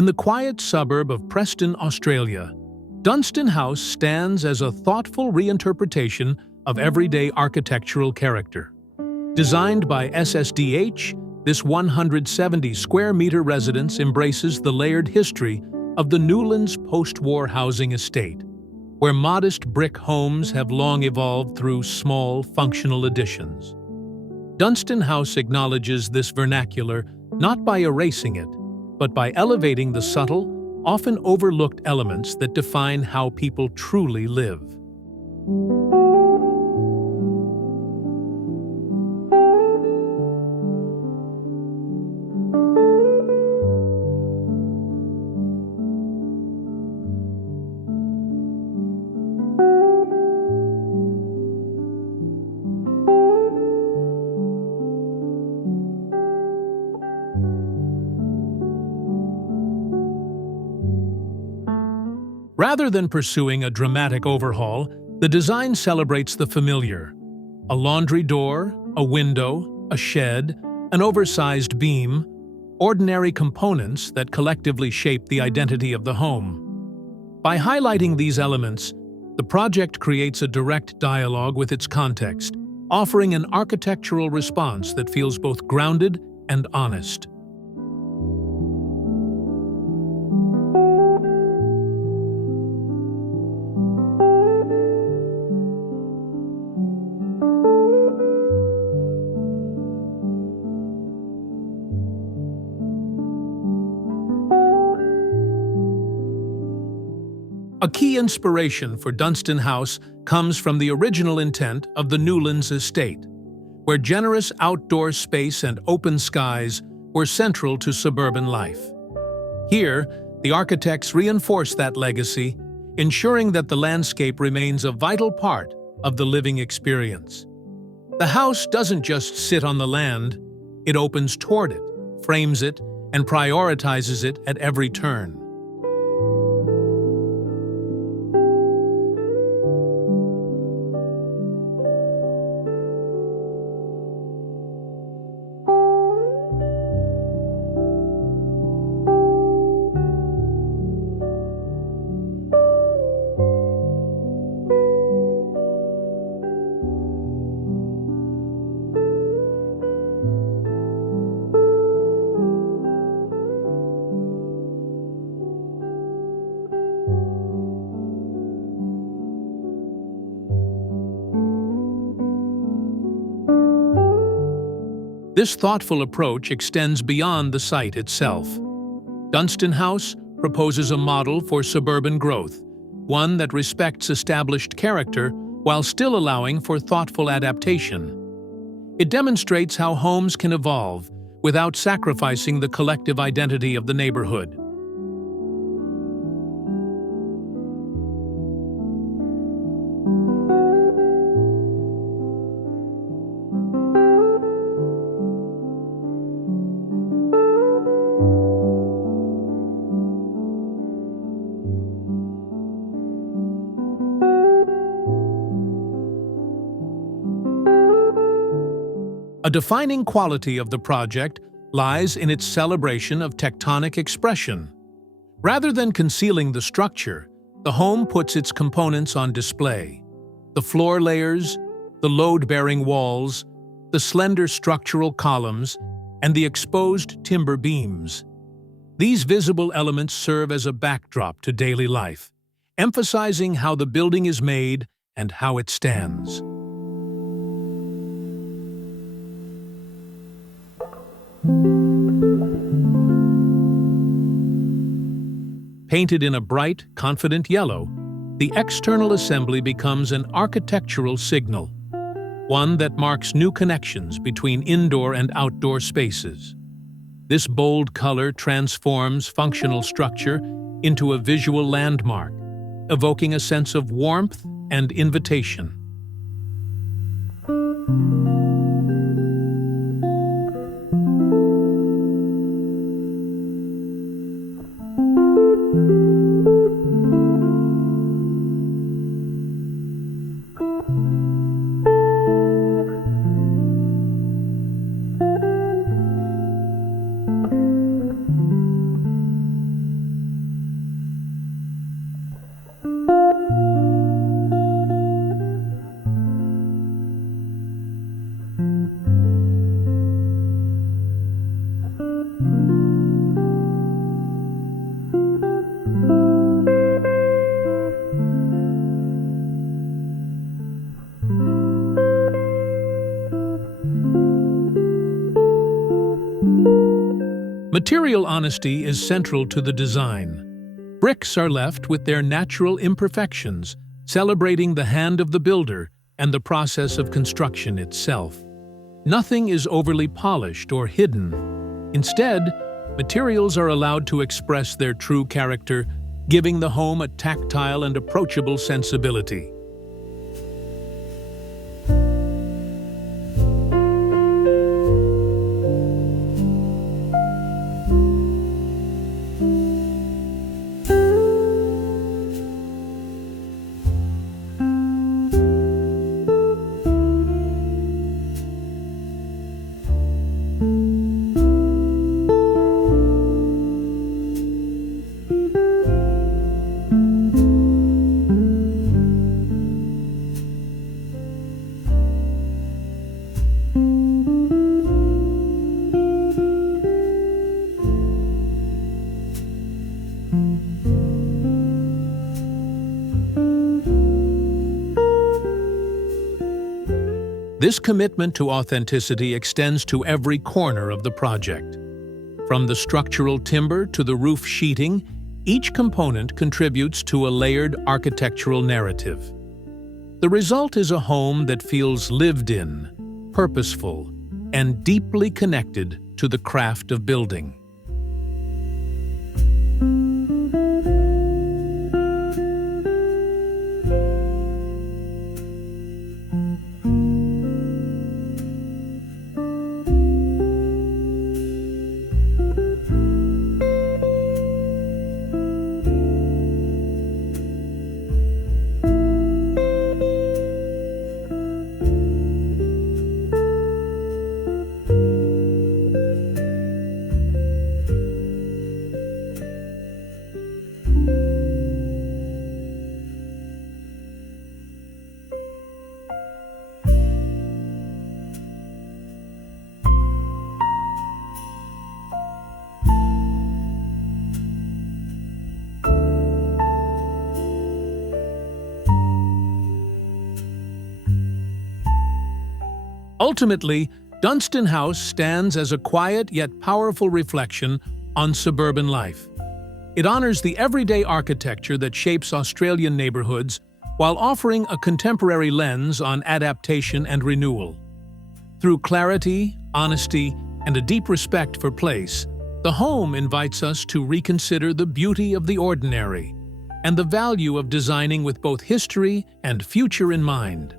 In the quiet suburb of Preston, Australia, Dunstan House stands as a thoughtful reinterpretation of everyday architectural character. Designed by SSdH, this 170-square-meter residence embraces the layered history of the Newlands post-war housing estate, where modest brick homes have long evolved through small, functional additions. Dunstan House acknowledges this vernacular not by erasing it, but by elevating the subtle, often overlooked elements that define how people truly live. Rather than pursuing a dramatic overhaul, the design celebrates the familiar. A laundry door, a window, a shed, an oversized beam, ordinary components that collectively shape the identity of the home. By highlighting these elements, the project creates a direct dialogue with its context, offering an architectural response that feels both grounded and honest. A key inspiration for Dunstan House comes from the original intent of the Newlands Estate, where generous outdoor space and open skies were central to suburban life. Here, the architects reinforce that legacy, ensuring that the landscape remains a vital part of the living experience. The house doesn't just sit on the land, it opens toward it, frames it, and prioritizes it at every turn. This thoughtful approach extends beyond the site itself. Dunstan House proposes a model for suburban growth, one that respects established character while still allowing for thoughtful adaptation. It demonstrates how homes can evolve without sacrificing the collective identity of the neighborhood. A defining quality of the project lies in its celebration of tectonic expression. Rather than concealing the structure, the home puts its components on display. The floor layers, the load-bearing walls, the slender structural columns, and the exposed timber beams. These visible elements serve as a backdrop to daily life, emphasizing how the building is made and how it stands. Painted in a bright, confident yellow, the external assembly becomes an architectural signal, one that marks new connections between indoor and outdoor spaces. This bold color transforms functional structure into a visual landmark, evoking a sense of warmth and invitation. Material honesty is central to the design. Bricks are left with their natural imperfections, celebrating the hand of the builder and the process of construction itself. Nothing is overly polished or hidden. Instead, materials are allowed to express their true character, giving the home a tactile and approachable sensibility. This commitment to authenticity extends to every corner of the project. From the structural timber to the roof sheeting, each component contributes to a layered architectural narrative. The result is a home that feels lived in, purposeful, and deeply connected to the craft of building. Ultimately, Dunstan House stands as a quiet yet powerful reflection on suburban life. It honors the everyday architecture that shapes Australian neighborhoods while offering a contemporary lens on adaptation and renewal. Through clarity, honesty, and a deep respect for place, the home invites us to reconsider the beauty of the ordinary and the value of designing with both history and future in mind.